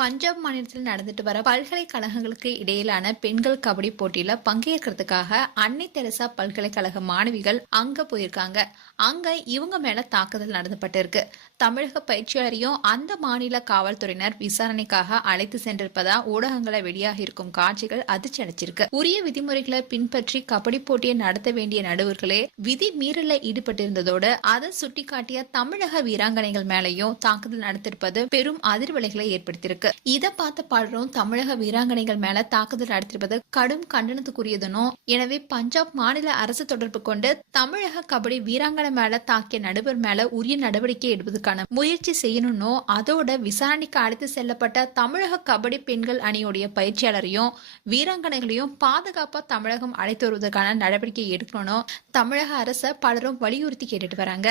பஞ்சாப் மாநிலத்தில் நடந்துட்டு வர பல்கலைக்கழகங்களுக்கு இடையிலான பெண்கள் கபடி போட்டியில பங்கேற்கிறதுக்காக அன்னை தெரசா பல்கலைக்கழக மாணவிகள் அங்க போயிருக்காங்க. அங்க இவங்க மேல தாக்குதல் நடத்தப்பட்டிருக்கு. தமிழக பயிற்சியாளரையும் அந்த மாநில காவல்துறையினர் விசாரணைக்காக அழைத்து சென்றிருப்பதா ஊடகங்களை வெளியாகியிருக்கும் காட்சிகள் அதிர்ச்சி அடைச்சிருக்கு உரிய விதிமுறைகளை பின்பற்றி கபடி போட்டியை நடத்த வேண்டிய நடுவர்களே விதி மீறல ஈடுபட்டிருந்ததோடு அதை சுட்டிக்காட்டிய தமிழக வீராங்கனைகள் மேலையும் தாக்குதல் நடத்திருப்பது பெரும் அதிர்வலைகளை ஏற்படுத்தியிருக்கு. இதை பார்த்த பலரும் தமிழக வீராங்கனைகள் மேல தாக்குதல் நடத்திருப்பது கடும் கண்டனத்துக்குரியதுனும் எனவே பஞ்சாப் மாநில அரசு தொடர்பு கொண்டு தமிழக கபடி வீராங்கனை மேல தாக்கிய நடுவர் மேல உரிய நடவடிக்கை எடுப்பதற்கான முயற்சி செய்யணும்னோ அதோட விசாரணைக்கு அழைத்து செல்லப்பட்ட தமிழக கபடி பெண்கள் அணியுடைய பயிற்சியாளரையும் வீராங்கனைகளையும் பாதுகாப்பா தமிழகம் அழைத்து வருவதற்கான நடவடிக்கை எடுக்கணும் தமிழக அரசை பலரும் வலியுறுத்தி கேட்டுட்டு வராங்க.